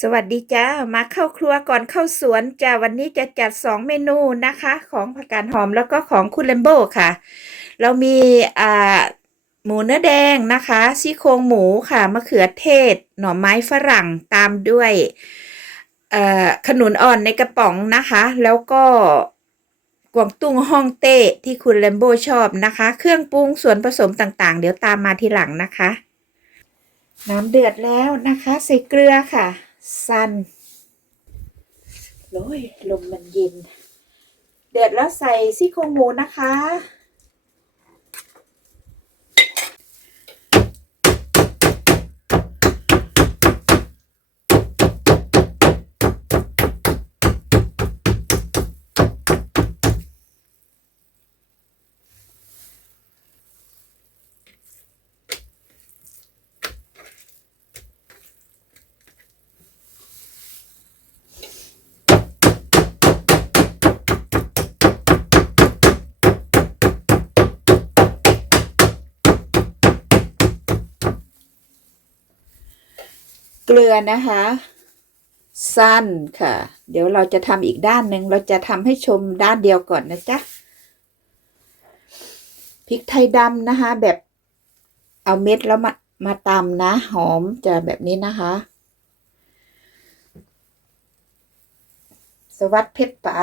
สวัสดีจ้า มาเข้าครัวก่อนเข้าสวนจ้าวันนี้จะจัดสองเมนูนะคะ ของผักกาดหอมแล้วก็ของคุณเลมโบค่ะ เรามีอ่าหมูเนื้อแดงนะคะซี่โครงหมูค่ะมะเขือเทศ หน่อไม้ฝรั่งตามด้วยอ่อขนุนอ่อนในกระป๋องนะคะ แล้วก็กวางตุ้งฮ่องเต้ที่คุณเลมโบชอบนะคะ เครื่องปรุงส่วนผสมต่างๆ เดี๋ยวตามมาทีหลังนะคะ น้ำเดือดแล้วนะคะ ใส่เกลือค่ะ สั้นโอ้ยลมมันเย็น เดือดแล้วใส่ซี่โครงหมูนะคะ เกลือนะคะ สั้นค่ะ เดี๋ยวเราจะทำอีกด้านหนึ่งเราจะทำให้ชมด้านเดียวก่อนนะจ๊ะพริกไทยดำนะคะ แบบเอาเม็ดแล้วมามาตำนะ หอมจะแบบนี้นะคะ สวัสดเพชรป่า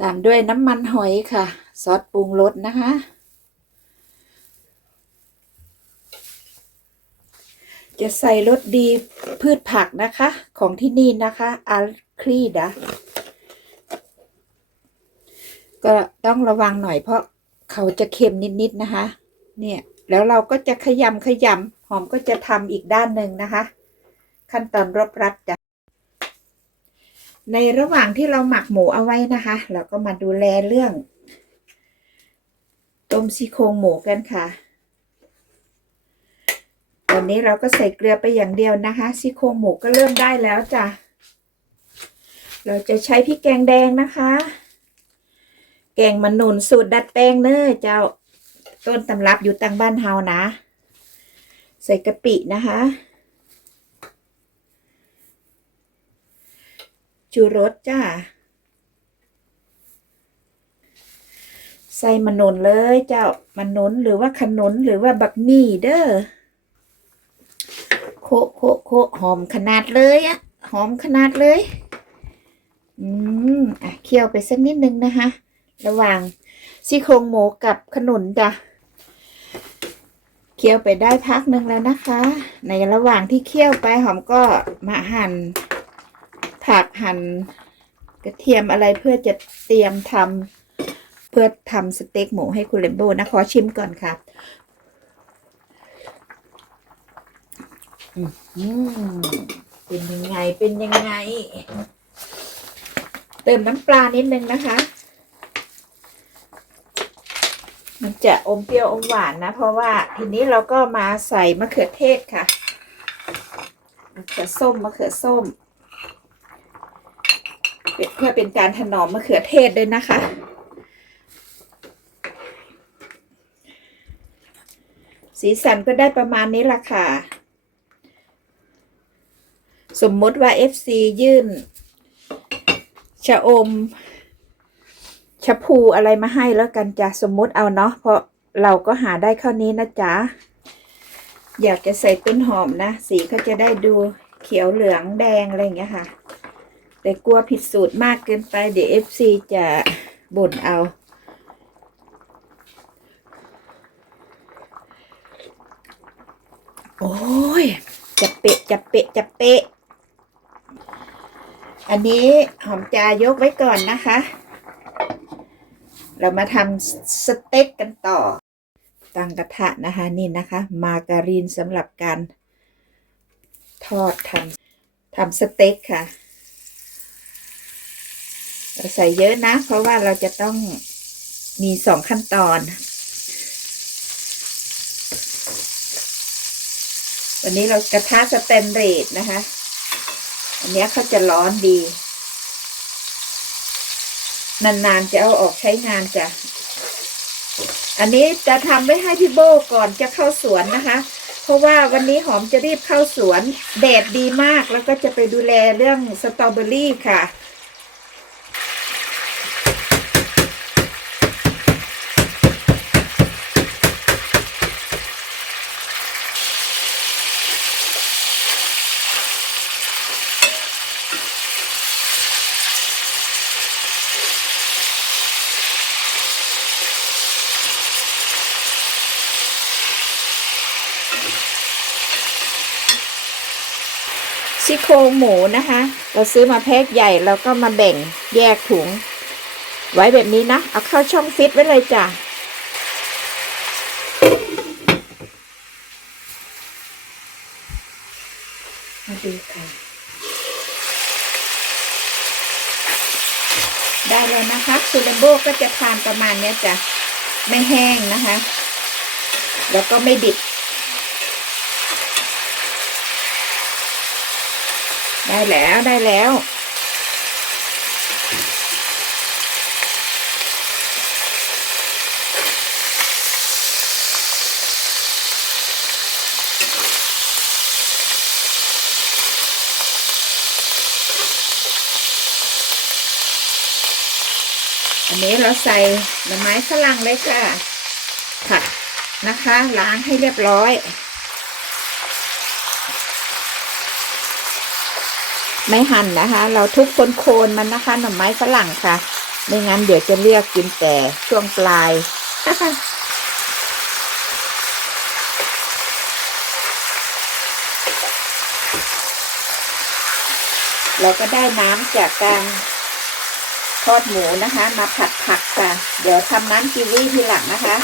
ตามด้วยน้ำมันหอยค่ะ ซอสปรุงรสนะคะ จะใส่รสดีพืชผักนะคะ ของที่นี่นะคะอัลครีดะก็ต้องระวังหน่อยเพราะเขาจะเค็มนิดๆนะคะ เนี่ย แล้วเราก็จะขยำขยำหอมก็จะทำอีกด้านหนึ่งนะคะ ขั้นตอนรบรัดจ้ะในระหว่างที่เราหมักหมูเอาไว้นะคะ เราก็มาดูแลเรื่อง ต้มซี่โครงหมูกันค่ะ ตอนนี้เราก็ใส่เกลือไปอย่างเดียวนะคะซี่โครงหมูก็เริ่มได้แล้วจ้ะ เราจะใช้พริกแกงแดงนะคะ แกงมันหนุนสูตรดัดแปลงเนอเจ้าต้นตำรับอยู่ตังบ้านเฮานะ ใส่กะปินะคะชูรสจ้าใส่มันหนุนเลยเจ้ามันหนุนหรือว่าขนุนหรือว่าบักมี่เด้อ โคโคโคหอมขนาดเลยอะหอมขนาดเลย อืมอะเคี่ยวไปสักนิดนึงนะคะ ระหว่างซี่โครงหมูกับขนุนจ้ะเคี่ยวไปได้พักหนึ่งแล้วนะคะ ในระหว่างที่เคี่ยวไปหอมก็มาหั่นผักหั่นกระเทียมอะไรเพื่อจะเตรียมทำเพื่อทำสเต็กหมูให้คุณเลมโบนะขอชิมก่อนค่ะอื เป็นยังไง เป็นยังไง เติมน้ำปลานิดนึงนะคะ มันจะอมเปรี้ยวอมหวานนะ เพราะว่าทีนี้เราก็มาใส่มะเขือเทศค่ะ มะเขือส้ม มะเขือส้ม เพื่อเป็นการถนอมมะเขือเทศด้วยนะคะสีสันก็ได้ประมาณนี้ละค่ะ สมมติว่า FC ยื่น ชะอม ชะพูอะไรมาให้แล้วกันจ้ะสมมติเอาเนาะเพราะเราก็หาได้เท่านี้นะจ๊ะ อยากจะใส่ต้นหอมนะ สีเขาจะได้ดูเขียวเหลืองแดงอะไรอย่างเงี้ยค่ะ แต่กลัวผิดสูตรมากเกินไป เดี๋ยว FC จะบ่นเอาโอ้ย จะเปะ จะเปะ จะเปะ อันนี้หอมจายกไว้ก่อนนะคะ เรามาทำสเต็กกันต่อ ตั้งกระทะนะคะนี่นะคะ มาการีนสำหรับการทอดทำทำสเต็กค่ะเราใส่เยอะนะ เพราะว่าเราจะต้องมีสองขั้นตอน วันนี้เรากระทะสแตนเลสนะคะ อันนี้เขาจะร้อนดี นานๆจะเอาออกใช้งานจ้ะ อันนี้จะทำไว้ให้พี่โบก่อนจะเข้าสวนนะคะ เพราะว่าวันนี้หอมจะรีบเข้าสวนแดดดีมากแล้วก็จะไปดูแลเรื่องสตรอเบอรี่ค่ะ ซี่โครงหมูนะคะ เราซื้อมาแพ็คใหญ่แล้วก็มาแบ่งแยกถุง ไว้แบบนี้นะ เอาเข้าช่องฟิตไว้เลยจ้ะมาดูค่ะ ได้แล้วนะคะซูเลมโบก็จะทานประมาณนี้จ้ะ ไม่แห้งนะคะ แล้วก็ไม่ดิบ ได้แล้วได้แล้ว อันนี้เราใส่หน่อไม้ฝรั่งเลยค่ะผัดนะคะ ล้างให้เรียบร้อย ไม่หั่นนะคะ เราทุบโคนๆมันนะคะ หน่อไม้ฝรั่งค่ะ ไม่งั้นเดี๋ยวจะเรียกกินแต่ช่วงปลายเราก็ได้น้ำจากการทอดหมูนะคะ มาผัดผักค่ะ เดี๋ยวทำน้ำกีวีทีหลังนะคะ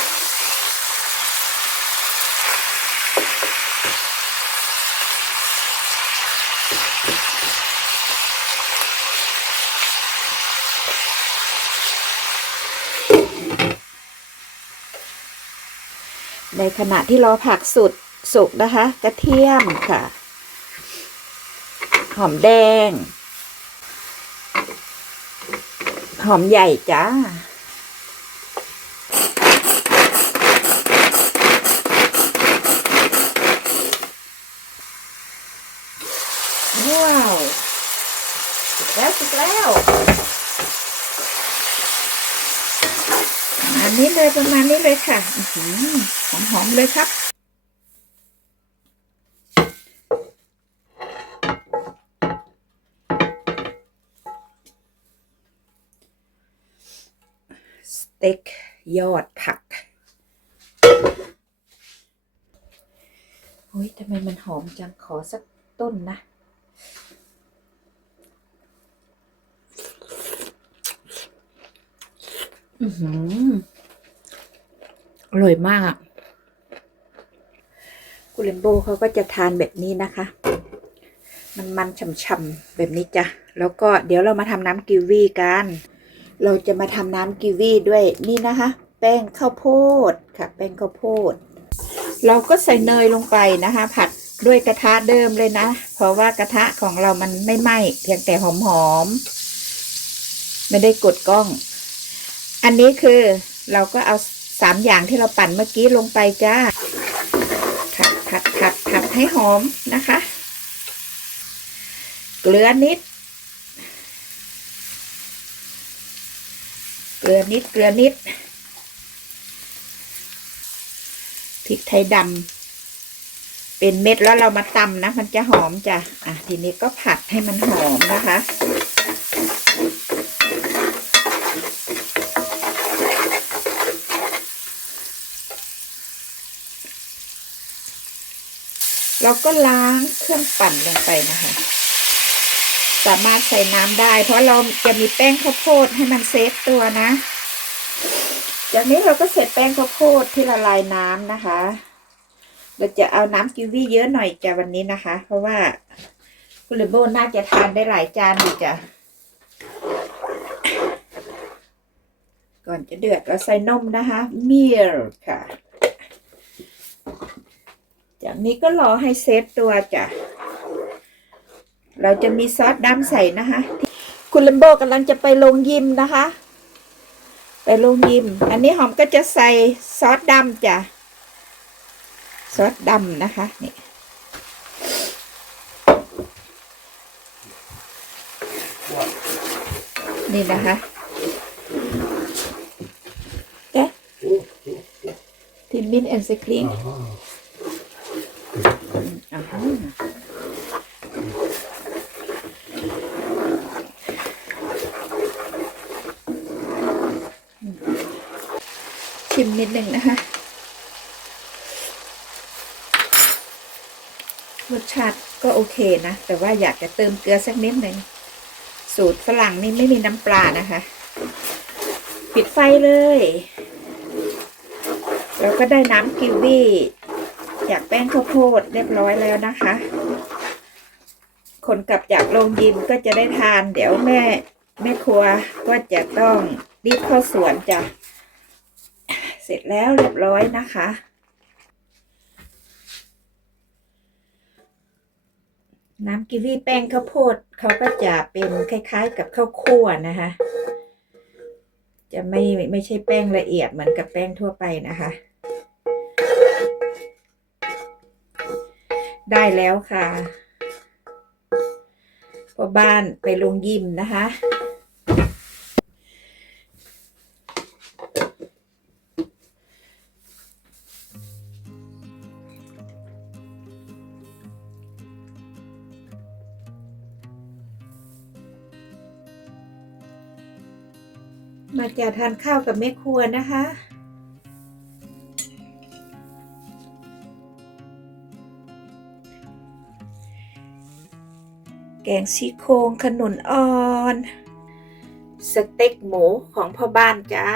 ในขณะที่รอผักสุดสุกนะคะ กระเทียมค่ะ หอมแดง หอมใหญ่จ้าว้าวสุกแล้วสุกแล้วประมาณนี้เลยประมาณนี้เลยค่ะอือ หอมๆเลยครับ สเต็กยอดผักโอ้ยทำไมมันหอมจังขอสักต้นนะอือหืออร่อยมากอะ กุเลมโบเขาก็จะทานแบบนี้นะคะ มันมันฉ่ำๆแบบนี้จ้ะ แล้วก็เดี๋ยวเรามาทำน้ำกิวีกัน เราจะมาทำน้ำกิวีด้วยนี่นะคะ แป้งข้าวโพดค่ะ แป้งข้าวโพด เราก็ใส่เนยลงไปนะคะ ผัดด้วยกระทะเดิมเลยนะ เพราะว่ากระทะของเรามันไม่ไหม้เพียงแต่หอมๆ ไม่ได้กดกล้อง อันนี้คือเราก็เอาสามอย่างที่เราปั่นเมื่อกี้ลงไปจ้า ผัดผัดผัดผัดให้หอมนะคะ เกลือนิด เกลือนิดเกลือนิดพริกไทยดำเป็นเม็ดแล้วเรามาตำนะ มันจะหอมจ้ะอะทีนี้ก็ผัดให้มันหอมนะคะ เราก็ล้างเครื่องปั่นลงไปนะคะ สามารถใส่น้ำได้ เพราะเราจะมีแป้งข้าวโพดให้มันเซฟตัวนะ จากนี้เราก็เสร็จแป้งข้าวโพดที่ละลายน้ำนะคะ เราจะเอาน้ำกิวี่เยอะหน่อยจ้ะวันนี้นะคะ เพราะว่าคุณเลโบน่าจะทานได้หลายจานอยู่จ้ะก่อนจะเดือดเราใส่นมนะคะมิลค่ะ จากนี้ก็รอให้เซตตัวจ้ะ เราจะมีซอสดำใส่นะคะ คุณเลมโบกำลังจะไปลงยิมนะคะ ไปลงยิม อันนี้หอมก็จะใส่ซอสดำจ้ะ ซอสดำนะคะนี่นี่นะคะเอ๊ะทิมมินแอนด์สครีน อ่าฮะชิม นิดหนึ่งนะคะ รสชาติก็โอเคนะ แต่ว่าอยากจะเติมเกลือสักนิดหนึ่ง สูตรฝรั่งนี่ไม่มีน้ำปลานะคะ ปิดไฟเลยแล้วก็ได้น้ำกิววี่จากแป้งข้าวโพดเรียบร้อยแล้วนะคะ คนกลับจากโรงยิมก็จะได้ทาน เดี๋ยวแม่แม่ครัวก็จะต้องรีบเข้าสวนจ้ะ เสร็จแล้วเรียบร้อยนะคะ น้ำกิวีแป้งข้าวโพดเขาก็จะเป็นคล้ายๆ กับข้าวคั่วนะคะ จะไม่ไม่ใช่แป้งละเอียดเหมือนกับแป้งทั่วไปนะคะ ได้แล้วค่ะพอบ้านไปลงยิมนะคะ มาจะทานข้าวกับแม่ครัวนะคะ แกงซี่โครงขนุนอ่อน สเต็กหมูของพ่อบ้านจ้า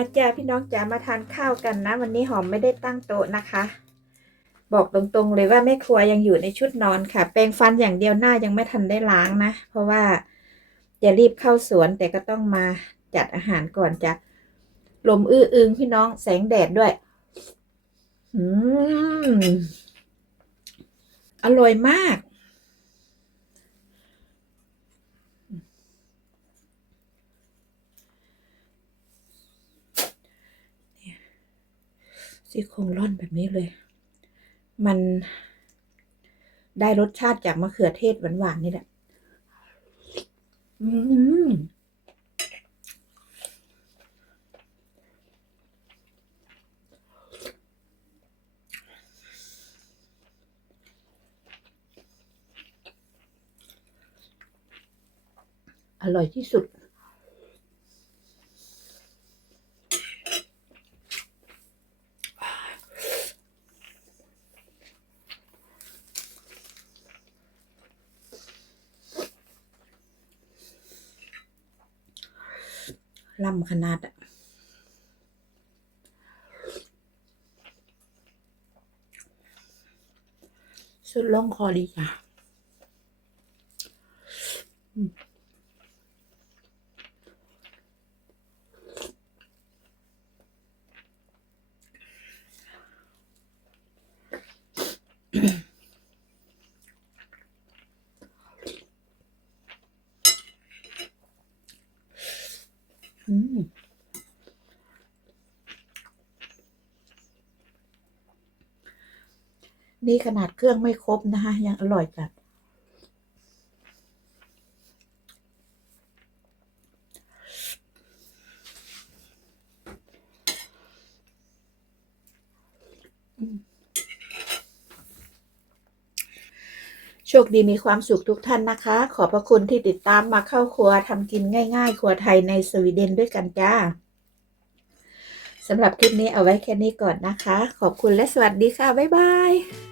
มาจ้าพี่น้องจ๋ามาทานข้าวกันนะ วันนี้หอมไม่ได้ตั้งโต๊ะนะคะ บอกตรงๆเลยว่าแม่ครัวยังอยู่ในชุดนอนค่ะ แปรงฟันอย่างเดียวหน้ายังไม่ทันได้ล้างนะ เพราะว่าจะรีบเข้าสวนแต่ก็ต้องมาจัดอาหารก่อนจ้ะลมอื้ออึงพี่น้องแสงแดดด้วย อืมอร่อยมาก ซี่โครงร่อนแบบนี้เลย มันได้รสชาติจากมะเขือเทศหวานๆนี่แหละ อืมอร่อยที่สุด ล่ำขนาดอะสุดล่องคอดีจ้ะอืมอืม นี่ขนาดเครื่องไม่ครบนะคะยังอร่อยจัดโชคดีมีความสุขทุกท่านนะคะ ขอบพระคุณที่ติดตามมาเข้าครัวทำกินง่ายๆ ครัวไทยในสวีเดนด้วยกันจ้าสำหรับคลิปนี้เอาไว้แค่นี้ก่อนนะคะ ขอบคุณและสวัสดีค่ะ บ๊ายบาย